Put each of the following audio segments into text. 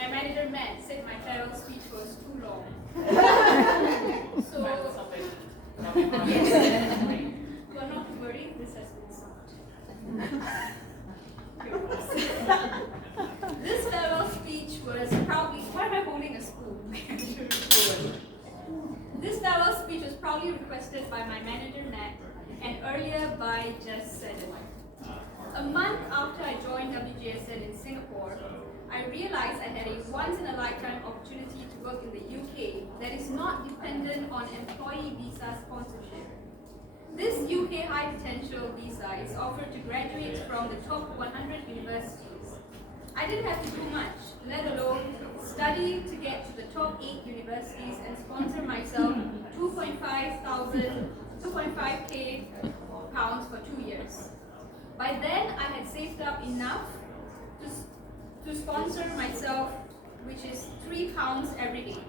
my manager Matt said my farewell speech was too long. So, yes. Well, not to worry, this has been solved. This farewell speech was proudly, why am I holding a spoon? This farewell speech was proudly requested by my manager Matt and earlier by Just Said It. A month after I joined WGSN in Singapore, I realized I had a once-in-a-lifetime opportunity to work in the UK that is not dependent on employee visa sponsorship. This UK high potential visa is offered to graduates from the top 100 universities. I didn't have to do much, let alone study to get to the top 8 universities and sponsor myself 2.5k pounds for 2 years. By then, I had saved up enough to sponsor myself, which is £3 every day.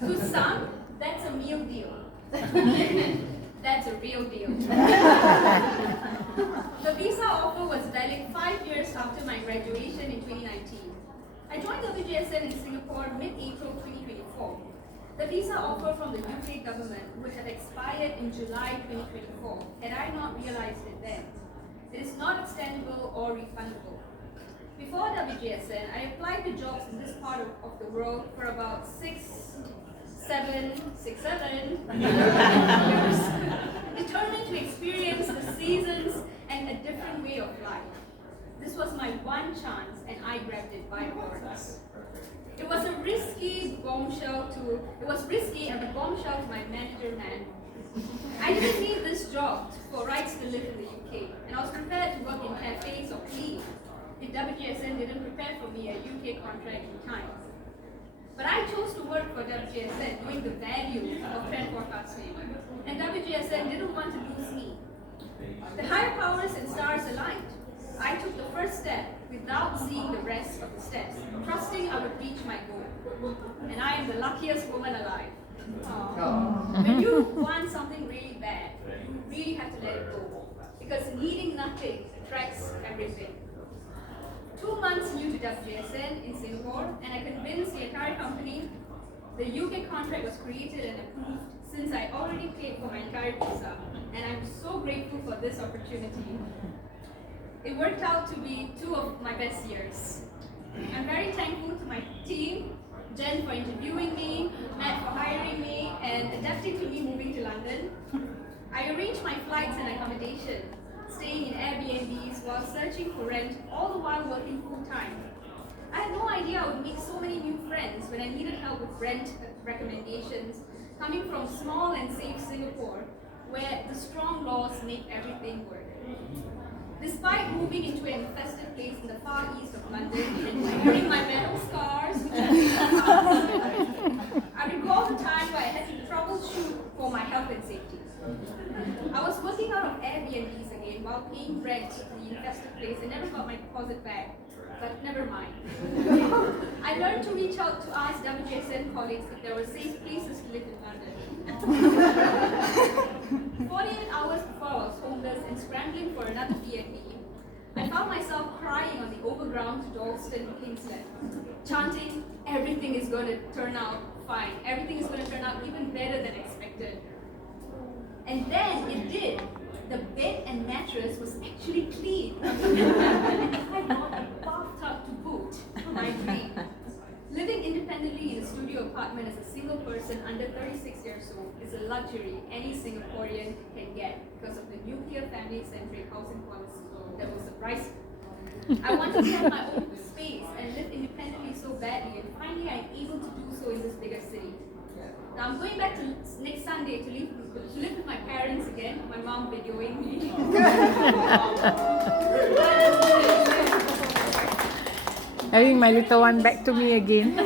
To some, that's a meal deal. That's a real deal. The visa offer was valid 5 years after my graduation in 2019. I joined WGSN in Singapore mid-April 2024. The visa offer from the UK government would have expired in July 2024 had I not realized it then. It is not extendable or refundable. Before WGSN, I applied to jobs in this part of the world for about 6, 7 years, determined to experience the seasons and a different way of life. This was my one chance and I grabbed it by force. It was risky and a bombshell to my manager man. I didn't need this job for rights to live in the UK, and I was prepared to work in cafes or clean if WGSN didn't prepare for me a UK contract in time. But I chose to work for WGSN knowing the value of trend forecasting, and WGSN didn't want to lose me. The higher powers and stars aligned. I took the first step without seeing the rest of the steps, trusting I would reach my goal. And I am the luckiest woman alive. When you want something really bad, you really have to let it go, because needing nothing attracts everything. 2 months new to WGSN in Singapore, and I convinced the entire company the UK contract was created and approved since I already paid for my entire visa, and I'm so grateful for this opportunity. It worked out to be 2 of my best years. I'm very thankful to my team, Jen for interviewing me, Matt for hiring me, and adapting to me moving to London. I arranged my flights and accommodation, staying in Airbnbs while searching for rent, all the while working full-time. I had no idea I would make so many new friends when I needed help with rent recommendations, coming from small and safe Singapore, where the strong laws make everything work. Despite moving into an infested place in the far east of London and wearing my metal scars, I recall the time where I had to troubleshoot for my health and safety. I was working out of Airbnbs again while paying rent in the infested place and never got my deposit back, but never mind. I learned to reach out to ask WGSN colleagues if there were safe places to live in London. 48 hours before I was homeless and scrambling for another B&B, I found myself crying on the overground to Dalston, Kingsland, chanting, everything is going to turn out fine, everything is going to turn out even better than expected. And then it did. The bed and mattress was actually clean. And I got a bathtub to boot, my dream. Living independently in a studio apartment as a single person under 36 years old is a luxury any Singaporean can get because of the nuclear family-centric housing policy that will surprise me. I wanted to have my own space and live independently so badly, and finally I'm able to do so in this bigger city. Now I'm going back to next Sunday to live with my parents again, my mom videoing me. Having my little one back to me again. No.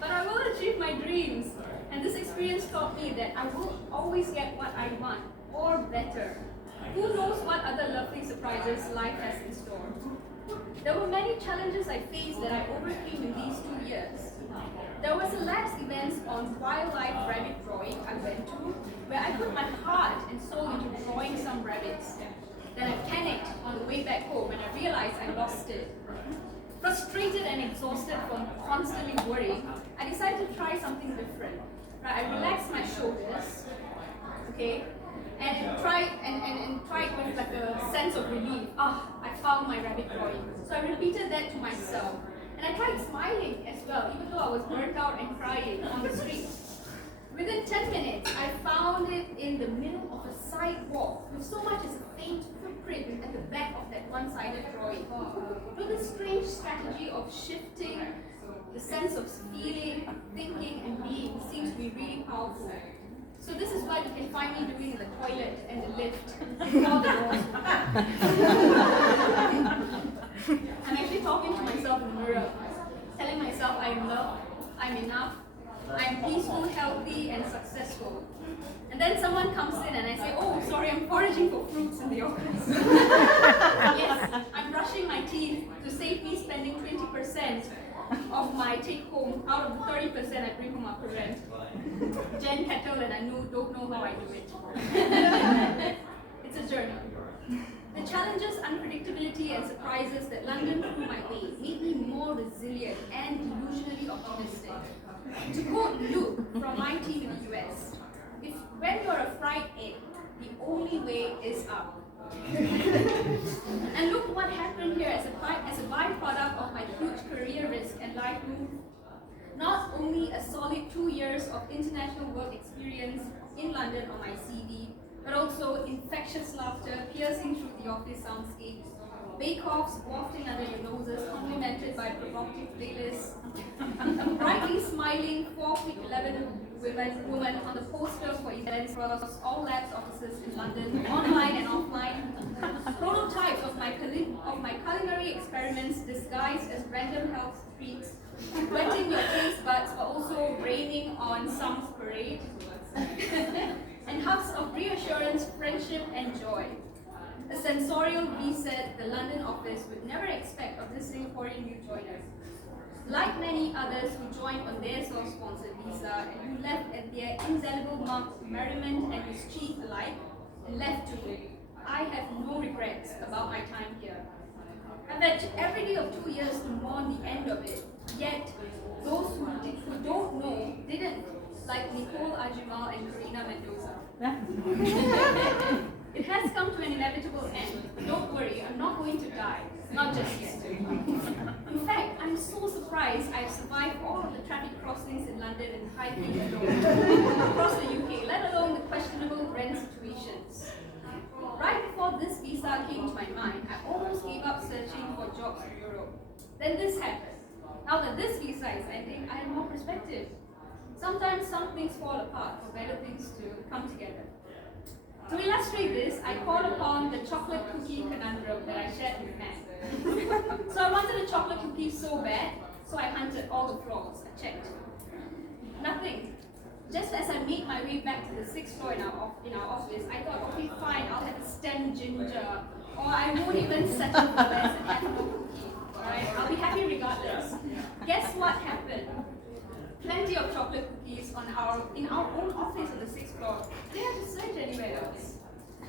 But I will achieve my dreams, and this experience taught me that I will always get what I want, or better. Who knows what other lovely surprises life has in store. There were many challenges I faced that I overcame in these 2 years. There was a labs event on wildlife rabbit drawing I went to, where I put my heart and soul into drawing some rabbits. Then I panicked way back home and I realized I lost it. Frustrated and exhausted from constantly worrying, I decided to try something different. Right, I relaxed my shoulders, okay, and tried with like a sense of relief. I found my rabbit drawing. So I repeated that to myself. And I tried smiling as well, even though I was burnt out and crying on the street. Within 10 minutes, I found it in the middle of a sidewalk with so much as a faint footprint at the back of that one-sided drawing. With this strange strategy of shifting the sense of feeling, thinking, and being seems to be really powerful. So this is what you can find me doing in the toilet and the lift. All the doors. I'm actually talking to myself in the mirror, telling myself I am loved, I'm enough, I'm peaceful, healthy, and successful. And then someone comes in and I say, oh, sorry, I'm foraging for fruits in the office. Yes, I'm brushing my teeth to save me spending 20% of my take home out of the 30% I bring home after rent. Jen Kettle and I don't know how I do it. It's a journey. The challenges, unpredictability, and surprises that London threw my way made me more resilient and delusionally optimistic. To quote Luke from my team in the US, when you're a fried egg, the only way is up. And look what happened here as a byproduct of my huge career risk and life move. Not only a solid 2 years of international work experience in London on my CV, but also infectious laughter piercing through the office soundscapes, bake-offs wafting under your noses, complemented by provocative playlists, a brightly smiling 4'11" woman on the poster for events across all labs offices in London, online and offline, prototypes of my culinary experiments disguised as random health treats, wetting your taste buds but also raining on some parade, and hugs of reassurance, friendship, and joy. A sensorial reset the London office would never expect of this Singaporean new joiner. Like many others who joined on their self-sponsored visa and who left at their indelible mark of merriment and mischief alike, and left to go, I have no regrets about my time here. I've had every day of 2 years to mourn the end of it, yet those who don't know didn't, like Nicole Ajimal and Karina Mendoza. It has come to an inevitable end. Don't worry, I'm not going to die. Not just yet. In fact, I'm so surprised I've survived all of the traffic crossings in London and hiking alone across the UK, let alone the questionable rent situations. Right before this visa came to my mind, I almost gave up searching for jobs in Europe. Then this happened. Now that this visa is ending, I have more perspective. Sometimes some things fall apart for better things to come together. To illustrate this, I called upon the chocolate cookie conundrum that I shared with Matt. So I wanted a chocolate cookie so bad, so I hunted all the floors. I checked. Nothing. Just as I made my way back to the 6th floor in our office, I thought, okay, fine, I'll have a stem ginger, or I won't even settle for less and have no cookie. Alright, I'll be happy regardless. Guess what happened? Plenty of chocolate cookies in our own office on the 6th floor. I didn't have to search anywhere else.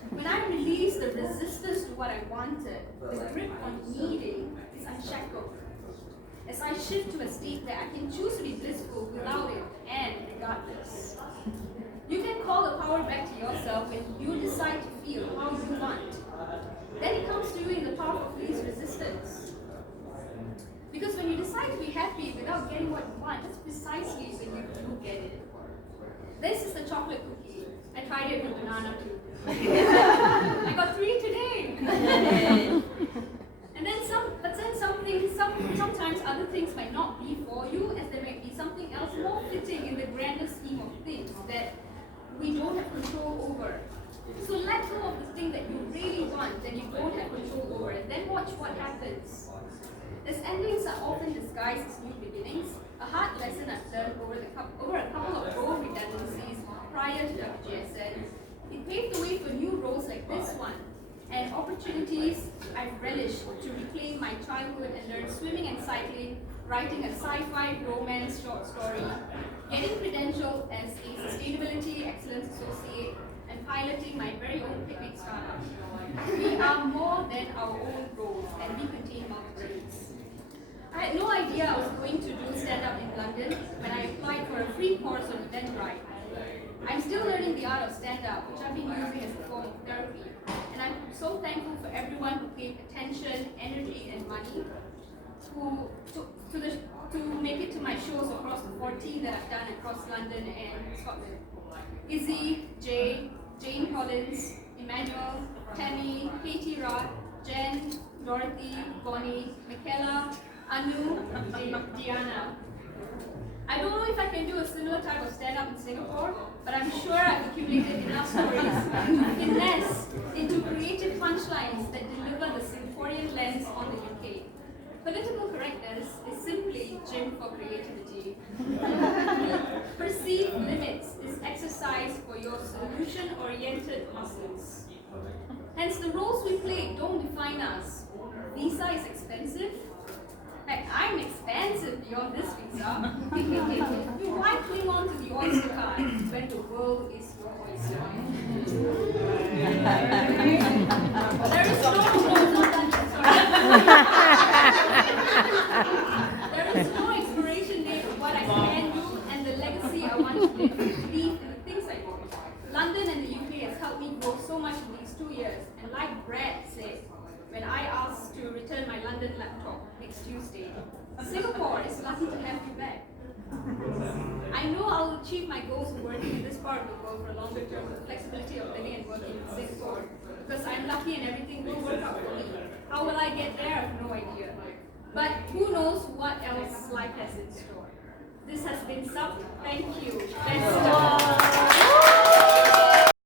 When I released the resistance to what I wanted, the grip on needing is unshackled. As I shift to a state that I can choose to be blissful without it and regardless. You can call the power back to yourself when you decide to feel how you want. Then it comes to you in the power of least resistance. Because when you decide to be happy without getting what you want, that's precisely when you do get it. This is the chocolate cookie. I tried it with banana too. I got 3 today. And then sometimes other things might not be for you, as there might be something else more fitting in the grander scheme of things that we don't have control over. So let go of the thing that you really want, that you don't have control over, and then watch what happens. As endings are often disguised as new beginnings, a hard lesson I've learned over a couple of role redundancies prior to WGSN, it paved the way for new roles like this one, and opportunities I've relished to reclaim my childhood and learn swimming and cycling, writing a sci-fi romance short story, getting credentialed as a Sustainability Excellence Associate, and piloting my very own picnic startup. We are more than our own gave attention, energy, and money to make it to my shows across the 14 that I've done across London and Scotland. Izzy, Jay, Jane Collins, Emmanuel, Tammy, Katie Rod, Jen, Dorothy, Bonnie, Michaela, Anu, Diana. I don't know if I can do a similar type of stand-up in Singapore, but I'm sure I've accumulated enough stories to finesse into creative punchlines that deliver the Singaporean lens on the UK. Political correctness is simply gym for creativity. Perceived limits is exercise for your solution-oriented muscles. Hence, the roles we play don't define us. Visa is expensive. Heck, I'm expensive beyond this visa. You why cling on to the Oyster card when the world is your oyster? There is there is no expiration date of what I can do and the legacy I want to leave in the things I do. London and the UK has helped me grow so much in these 2 years, and like Brad said, when I asked to return my London laptop next Tuesday, Singapore is lucky to have you back. I know I'll achieve my goals of working in this part of the world for a longer term with the flexibility of living and working in Singapore, because I'm lucky and everything will work out for me. How will I get there? I have no idea. But who knows what else life has in store. This has been Sub. Thank you. Best